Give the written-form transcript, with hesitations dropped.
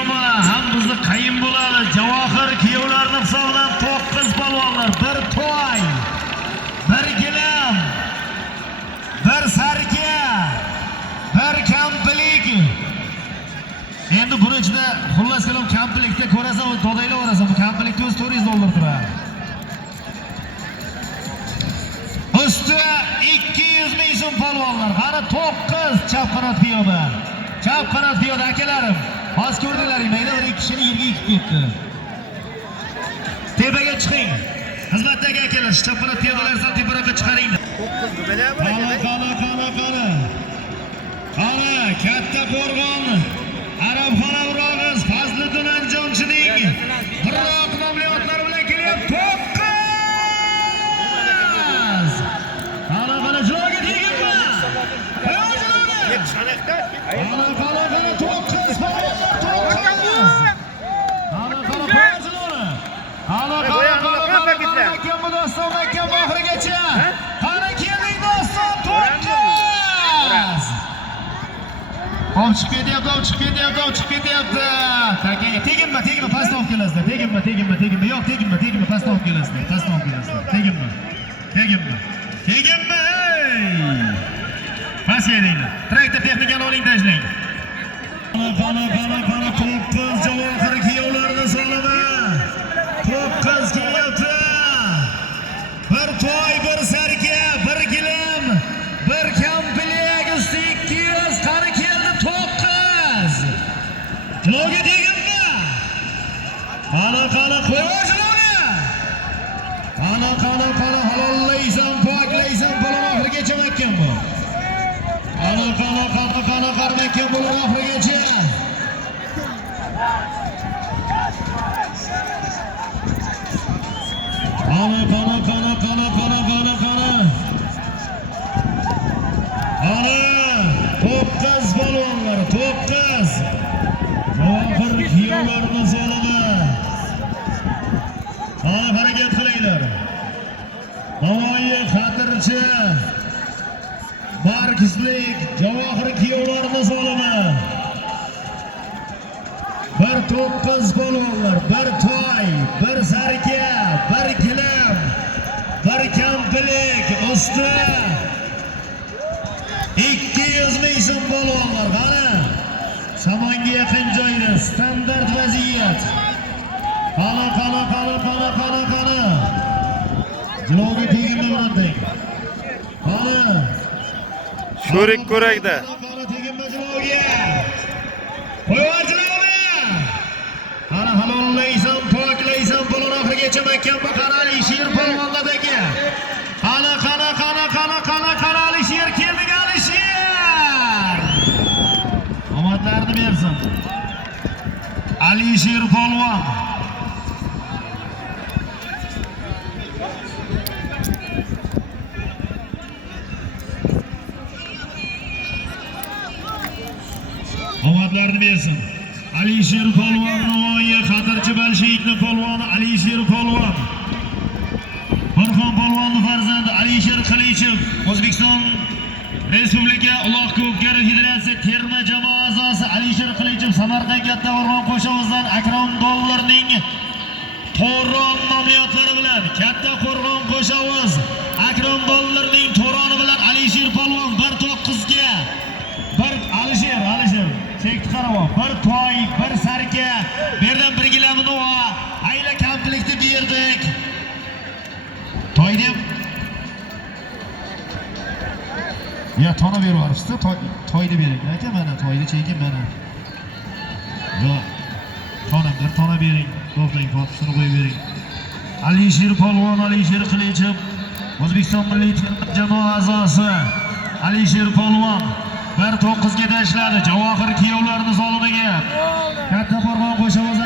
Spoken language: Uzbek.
Bekoma ham bizni qayin bo'ladi. Javohir kuyovlarning hisobidan 9 polvonlar, bir to'y, bir gilam, bir sarka, bir kamplik. Endi buni ichida xullas kalom kamplikda ko'rasan, dodaylar orasan. Bu kamplikda o'z 400 dollar turadi. Usti 200 ming so'm polvonlar. Qani 9 chap qanot piyoda. Chap qanot piyoda akalarim. Hozir ko'rdinglaringmi? Mayli bir ikki kishini yerga yikib ketdi. Tepaga chiqing. Xizmatdagi akalar, chap qanot piyodalardan teparoqqa chiqaringlar. Qani katta qo'rg'on Arabxona Urog'iz Fazliddin Anjomchining Biroq nomli otlar bilan kelyapti. Qani joyga tegingmi? Hep sanaqda. Qani 9 Chiqib ketyapti. Takaga teginma, pastdan olib kelasizlar. Teginma. Yo'q, teginma, pastdan olib kelasizlar. Teginma. Pastga edinglar. Traktor texnikani oling, tashlang. Qani 9 Javohir kuyovlarni solimi. 9 kelyapti. Bir to'y, bir sarka, bir gilam, bir kamplik, usti 200. Qani keldi 9. Jo'ga tegimmi? Qani qo'yojlar. Qani halollaysan, poklaysan, bolam oxirigacha makkan bu. Qani qarmakkan bolam oxirigacha. Qani 9 balonlar, 9. Javohir kuyovlarni solimi. Qani harakat qilinglar. Navoiy Xatirchi Markizlik Javohir kuyovlarni solimi. 9 balonlar, bir to'y, bir sarka, bir gilam, bir kamplik, usti 200 ming so'm polvonlar. Qani samonga yaqin joyda standart vaziyat. Qani jilovga teginglar bironting. Qani sho'rik ko'rakda. teginglar jilovga. Qo'yinglar. Qani halollaysan, poklaysan, bolam oxirigacha makkan bu. Qani Alisher polvonlardagi. Qani Alisher keldik, Alisher. Omadlarni bersin. Alisher polvon. Omadlarni bersin. Alisher polvon, Navoiy Xatirchi Bolshevikning polvoni Alisher polvon. Farxon polvonning farzandi Alisher Qilichev, O'zbekiston Respublika Uloq ko'pkari federatsiya terma jamoa a'zosi Alisher Qilichev Samarqand katta qo'rg'on qo'shovuzdan Akrom dollarning To'ron nomliyotlari bilan katta qo'rg'on qo'shovuz Akrom dollarning To'roni bilan Alisher polvon 9 ga bir Alisher chekdi qaravon, bir to'y, bir sarka, berdan bir gilamni nova, ayla kamplikni berdik. To'yni ya tona berib yuborishdi, to'yni bering. Aka mana to'yni cheking mana. Yo'q. Tona bering. To'xtang, shuni qo'yib bering. Alisher polvon, Alisher Qilichev, O'zbekiston milliy terma jamoa a'zosi Alisher polvon 9 ga tashladi. Javohir kuyovlarni solimiga katta qo'rg'on qo'shovuz